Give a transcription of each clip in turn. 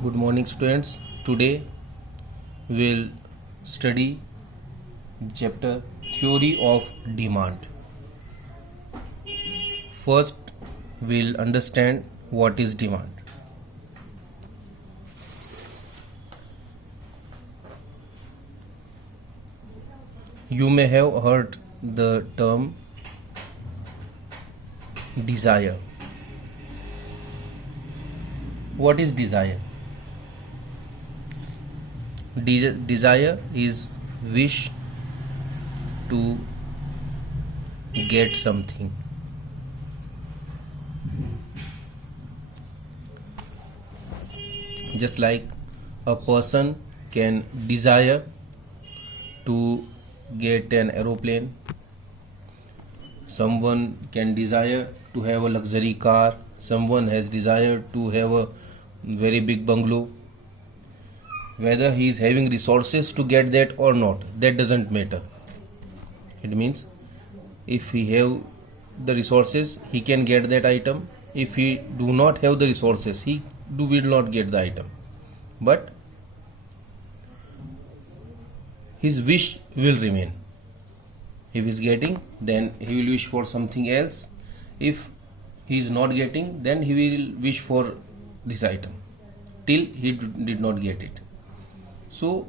Good morning, students. Today we'll study chapter Theory of Demand. First, we'll understand what is demand. You may have heard the term desire. What is desire? Desire is wish to get something. Just like a person can desire to get an aeroplane, someone can desire to have a luxury car, someone has desire to have a very big bungalow. Whether he is having resources to get that or not, that doesn't matter. It means if he have the resources, he can get that item. If he do not have the resources, he will not get the item. But his wish will remain. If he is getting, then he will wish for something else. If he is not getting, then he will wish for this item till he did not get it. So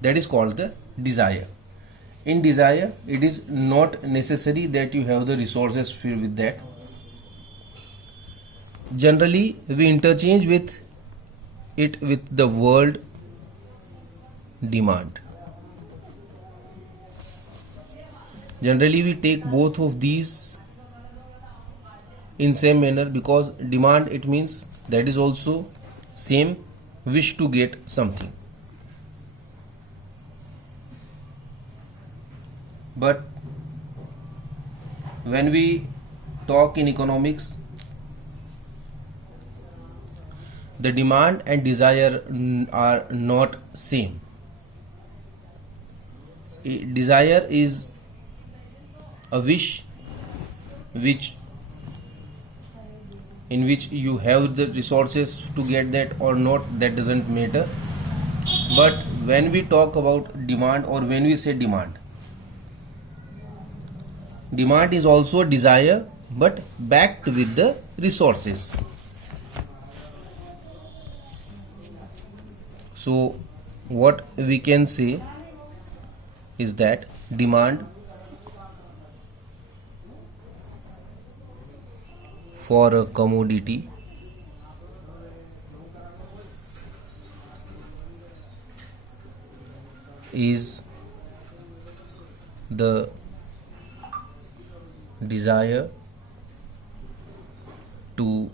that is called the desire. In desire, it is not necessary that you have the resources filled with that. Generally, we interchange with it with the word demand. Generally, we take both of these in same manner because demand, it means that is also same wish to get something. But when we talk in economics, the demand and desire are not same. Desire is a wish in which you have the resources to get that or not, that doesn't matter. But when we talk about demand or when we say demand is also desire but backed with the resources. So what we can say is that demand for a commodity is the desire to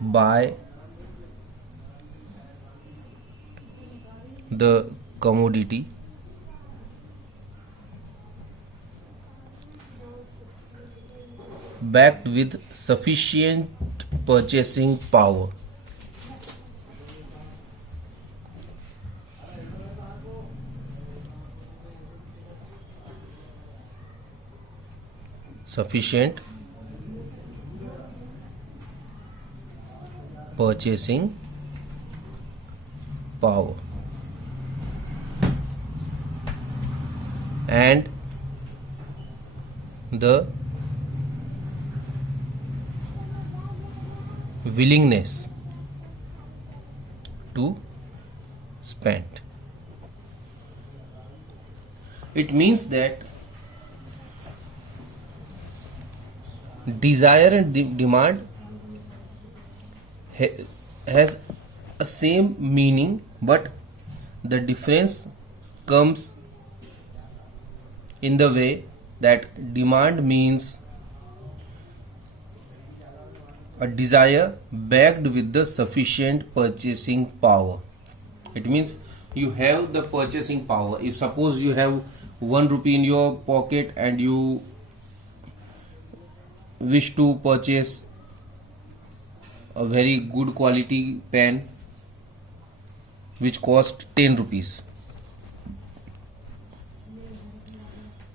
buy the commodity backed with sufficient purchasing power. Sufficient purchasing power and the willingness to spend. It means that desire and demand has a same meaning, but the difference comes in the way that demand means a desire backed with the sufficient purchasing power. It means you have the purchasing power. If suppose you have 1 rupee in your pocket and you wish to purchase a very good quality pen which cost 10 rupees.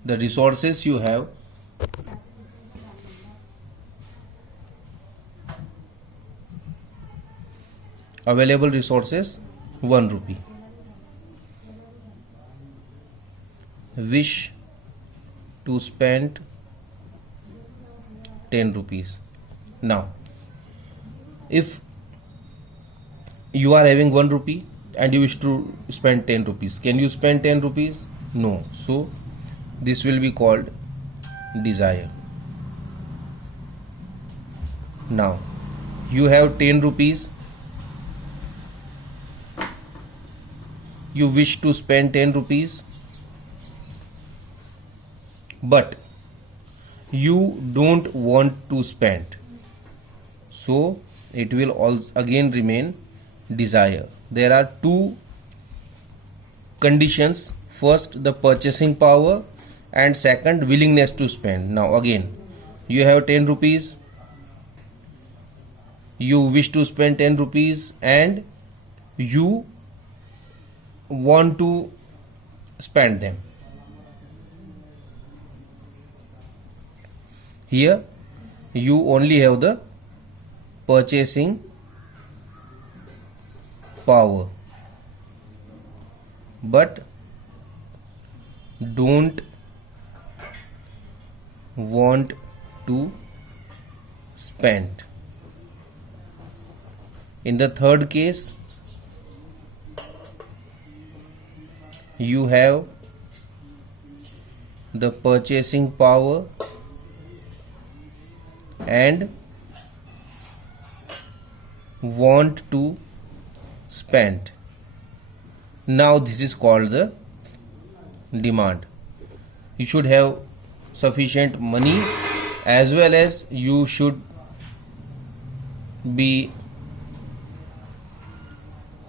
The resources you have Available resources 1 rupee. Wish to spend 10 rupees. Now, if you are having 1 rupee and you wish to spend 10 rupees, can you spend 10 rupees? No. So, this will be called desire. Now, you have 10 rupees. You wish to spend 10 rupees, but you don't want to spend. So, it will again remain desire. There are two conditions. First, the purchasing power, and second, willingness to spend. Now again, you have 10 rupees. You wish to spend 10 rupees and you want to spend them. Here, you only have the purchasing power, but don't want to spend. In the third case, you have the purchasing power and want to spend. Now this is called the demand. You should have sufficient money, as well as you should be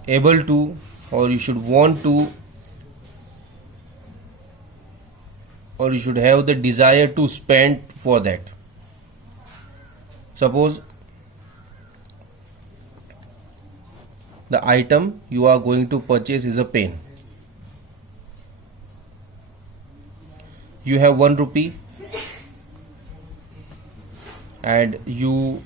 able to, or you should want to, or you should have the desire to spend for that. Suppose the item you are going to purchase is a pen. You have 1 rupee and you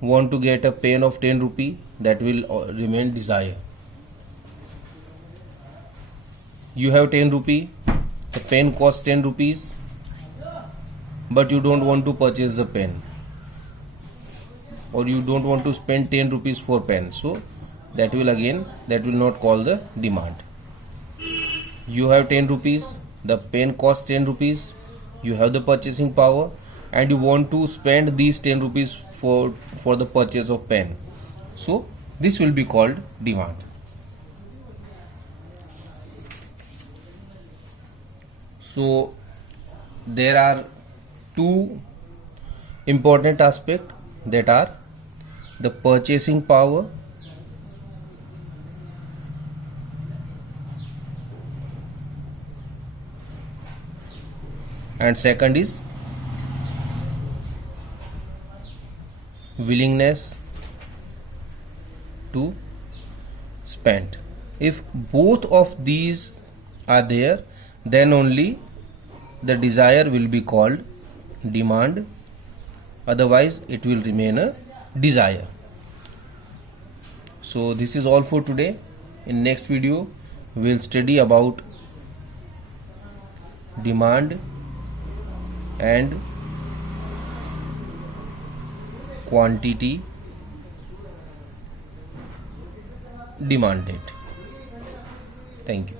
want to get a pen of 10 rupee, that will remain desire. You have 10 rupee, the pen costs 10 rupees, but you don't want to purchase the pen, or you don't want to spend 10 rupees for pen. So that will not call the demand. You have 10 rupees, the pen costs 10 rupees, you have the purchasing power and you want to spend these 10 rupees for the purchase of pen. So this will be called demand. So there are two important aspects, that are the purchasing power and second is willingness to spend. If both of these are there, then only the desire will be called demand, otherwise it will remain a desire. So this is all for today. In next video we will study about demand and quantity demanded. Thank you.